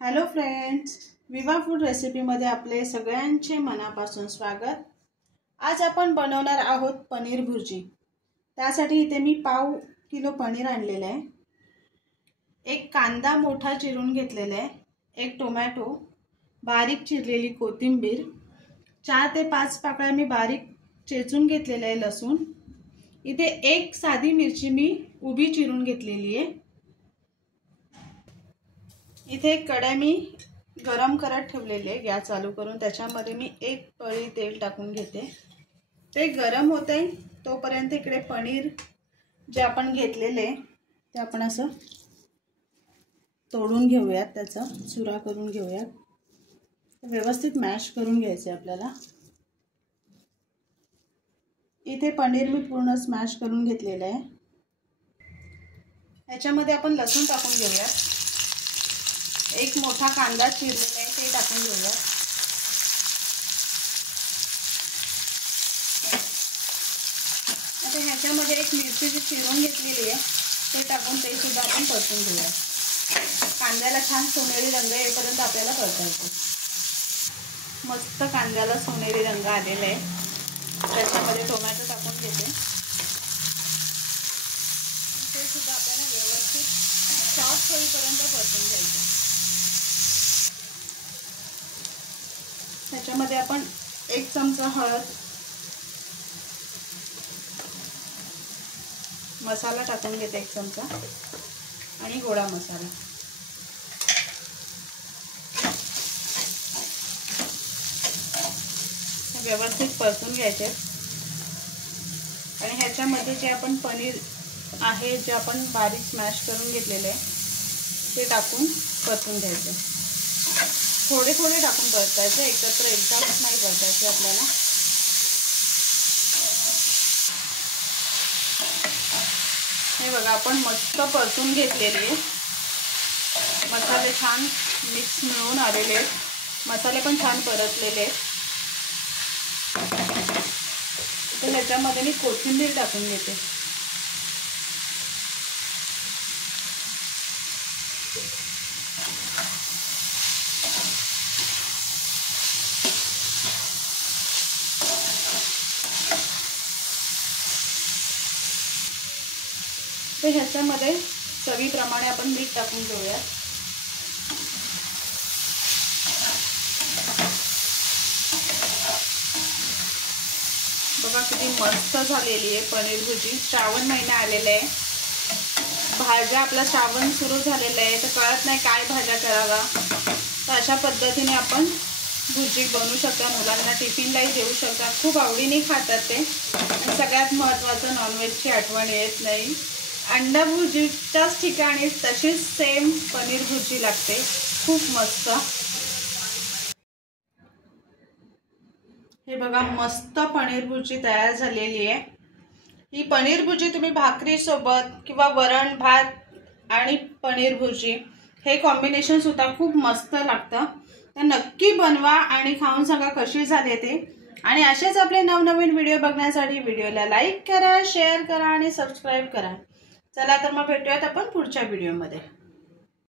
Hello friends, विवा food रेसिपीमध्ये आपले सगळ्यांचे मनापासून स्वागत। आज आपण बनवणार आहोत पनीर भुर्जी। त्यासाठी इथे मी पाव किलो पनीर आणलेले आहे, एक कांदा मोठा चिरून घेतलेला आहे, एक टोमॅटो, बारीक चिरलेली कोथिंबीर, 4 ते 5 पाकळ्या मी बारीक चेचून घेतलेले आहे लसूण, इथे एक साधी मिरची मी उभी चिरून घेतलेली आहे। इथे एक कढई मी गरम करत ठेवलेली आहे, गॅस चालू करून त्याच्यामध्ये मी एक पळी तेल टाकून घेते। ते गरम होते तोपर्यंत इकडे पनीर जे आपण घेतलेले ते आपण असं तोडून घेऊयात, त्याचा चुरा करून घेऊयात, व्यवस्थित मॅश करून घ्यायचे आपल्याला। इथे पनीर मी पूर्ण स्मॅश करून घेतलेले आहे। याच्यामध्ये आपण लसूण टाकून घेऊयात, एक मोठा कांदा चिरलेला आहे ते टाकून घेऊया। आता ह्याच्यामध्ये एक मिरची जी चिरून घेतलेली आहे ते टाकून ते सुद्धा आपण परतून घेऊया। कांद्याला छान सोनेरी रंग येईपर्यंत आपल्याला परतायचं। मस्त कांद्याला सोनेरी रंग आलेला आहे। त्याच्यामध्ये टोमॅटो टाकून घेते, ते सुद्धा आपल्याला व्यवस्थित सॉफ्ट होईपर्यंत परतून घ्यायचं। त्याच्यामध्ये आपण 1 चमचा हळद, मसाला टाकून घेते 1 चमचा आणि गोडा मसाला। व्यवस्थित परतून घ्यायचे आणि ह्याच्यामध्ये जे आपण पनीर आहे जे आपण बारीक स्मॅश करून घेतलेले आहे ते टाकून परतून घ्यायचे। थोडे थोडे टाकून परतायचे, एकत्र एकदम नाही परतायचे आपल्याला। हे बघा आपण मस्त परतून घेतलेले आहे, मसाले छान मिक्स मिळून आलेले आहेत, मसाले पण छान परतलेले आहेत। तर ह्याच्यामध्ये मी कोथिंबीर टाकून घेते। तर ह्याच्यामध्ये चवीप्रमाणे आपण मीठ टाकून घेऊया। बघा किती मस्त झालेली आहे पनीर भुर्जी। श्रावण महिना आलेला आहे, भाज्या आपला श्रावण सुरू झालेला आहे, तर कळत नाही काय भाज्या करावा, तर अशा पद्धतीने आपण भुर्जी बनवू शकता, मुलांना टिफिनलाही देऊ शकता, खूप आवडीने खातात ते। आणि सगळ्यात महत्त्वाचं नॉनव्हेजची आठवण येत नाही। अंडा भुर्जीच्याच ठिकाणी तशीच सेम पनीर भुर्जी लागते, खूप मस्त। हे बघा मस्त पनीर भुर्जी तयार झालेली आहे। ही पनीर भुर्जी तुम्ही भाकरी सोबत किंवा वरण भात आणि पनीर भुर्जी हे कॉम्बिनेशन सुद्धा खूप मस्त लागतं। तर नक्की बनवा आणि खाऊन सांगा कशी झाले ते। आणि असेच आपले नवनवीन व्हिडिओ बघण्यासाठी व्हिडिओला लाईक करा, शेअर करा आणि सबस्क्राईब करा। चला तर मग भेटूयात आपण पुढच्या व्हिडिओमध्ये।